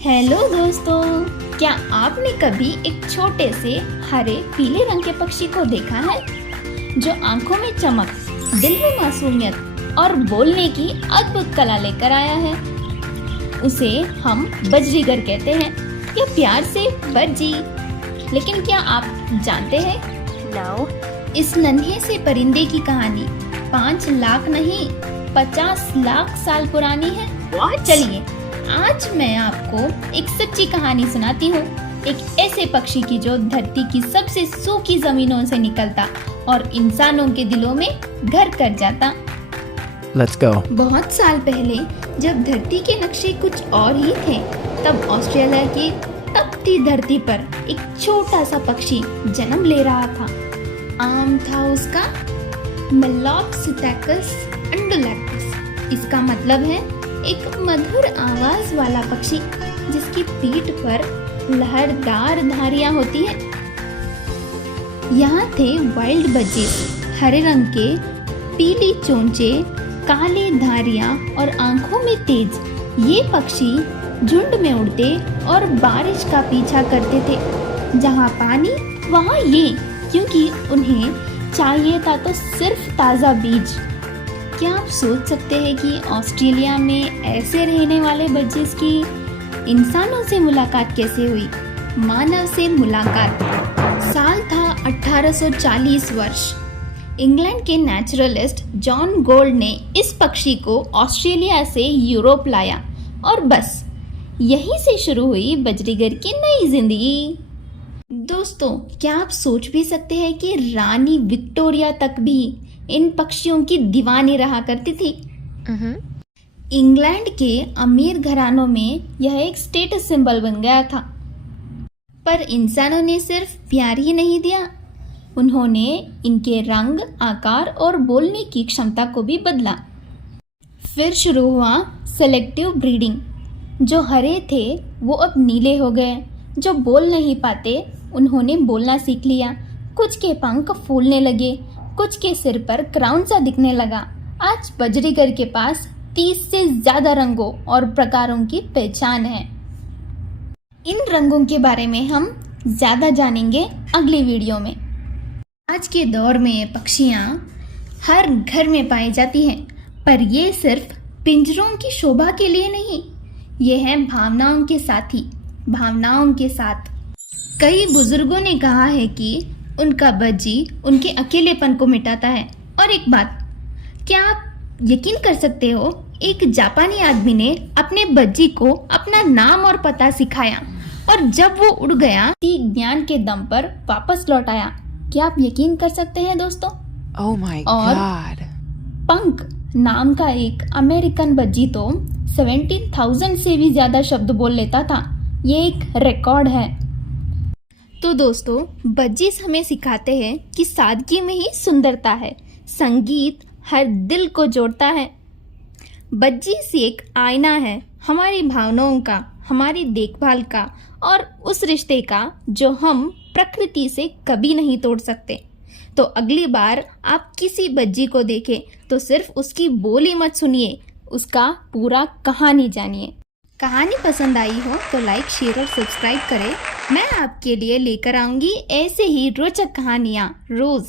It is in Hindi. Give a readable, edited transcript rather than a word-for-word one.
हेलो दोस्तों, क्या आपने कभी एक छोटे से हरे पीले रंग के पक्षी को देखा है जो आंखों में चमक, दिल में मासूमियत और बोलने की अद्भुत कला लेकर आया है? उसे हम बजरीगर कहते हैं या प्यार से बज्जी। लेकिन क्या आप जानते हैं? इस नन्हे से परिंदे की कहानी 5 लाख नहीं 50 लाख साल पुरानी है। चलिए आज मैं आपको एक सच्ची कहानी सुनाती हूँ, एक ऐसे पक्षी की जो धरती की सबसे सूखी जमीनों से निकलता और इंसानों के दिलों में घर कर जाता। Let's go. बहुत साल पहले जब धरती के नक्शे कुछ और ही थे, तब ऑस्ट्रेलिया की तपती धरती पर एक छोटा सा पक्षी जन्म ले रहा था। नाम था उसका मेलॉक्सिटेकस अंडुलेटस। इसका मतलब है एक मधुर आवाज वाला पक्षी जिसकी पीठ पर लहरदार धारियां होती है। यहाँ थे वाइल्ड बजीज, हरे रंग के, पीली चोंचे, काले धारियां और आंखों में तेज। ये पक्षी झुंड में उड़ते और बारिश का पीछा करते थे। जहाँ पानी वहाँ ये, क्योंकि उन्हें चाहिए था तो सिर्फ ताज़ा बीज। क्या आप सोच सकते हैं कि ऑस्ट्रेलिया में ऐसे रहने वाले बजीज की इंसानों से मुलाकात कैसे हुई? मानव से मुलाकात। साल था 1840 वर्ष। इंग्लैंड के नेचुरलिस्ट जॉन गोल्ड ने इस पक्षी को ऑस्ट्रेलिया से यूरोप लाया और बस यहीं से शुरू हुई बजरीगर की नई जिंदगी। दोस्तों, क्या आप सोच भी सकते हैं कि रानी विक्टोरिया तक भी इन पक्षियों की दीवानी रहा करती थी। इंग्लैंड के अमीर घरानों में यह एक स्टेटस सिंबल बन गया था। पर इंसानों ने सिर्फ प्यार ही नहीं दिया, उन्होंने इनके रंग, आकार और बोलने की क्षमता को भी बदला। फिर शुरू हुआ सेलेक्टिव ब्रीडिंग। जो हरे थे वो अब नीले हो गए। जो बोल नहीं पाते उन्होंने बोलना सीख लिया। कुछ के पंख फूलने लगे, कुछ के सिर पर क्राउन सा दिखने लगा। आज बजरीगर के पास 30 से ज्यादा रंगों और प्रकारों की पहचान है। इन रंगों के बारे में हम ज्यादा जानेंगे अगली वीडियो में। आज के दौर में पक्षियाँ हर घर में पाई जाती हैं, पर ये सिर्फ पिंजरों की शोभा के लिए नहीं, ये हैं भावनाओं के साथी, भावनाओं के साथ। कई बुजुर्गों ने कहा है कि उनका बज्जी उनके अकेलेपन को मिटाता है। और एक बात, क्या आप यकीन कर सकते हो, एक जापानी आदमी ने अपने बज्जी को अपना नाम और पता सिखाया और जब वो उड़ गया ज्ञान के दम पर वापस लौट आया। क्या आप यकीन कर सकते हैं दोस्तों? Oh my और God. पंक नाम का एक अमेरिकन बज्जी तो 17,000 से भी ज्यादा शब्द बोल लेता था। ये एक रिकॉर्ड है। तो दोस्तों, बज्जीज हमें सिखाते हैं कि सादगी में ही सुंदरता है। संगीत हर दिल को जोड़ता है। बज्जीज एक आईना है हमारी भावनाओं का, हमारी देखभाल का और उस रिश्ते का जो हम प्रकृति से कभी नहीं तोड़ सकते। तो अगली बार आप किसी बज्जी को देखें तो सिर्फ उसकी बोली मत सुनिए, उसका पूरा कहानी जानिए। कहानी पसंद आई हो तो लाइक, शेयर और सब्सक्राइब करें। मैं आपके लिए लेकर आऊंगी ऐसे ही रोचक कहानियाँ रोज।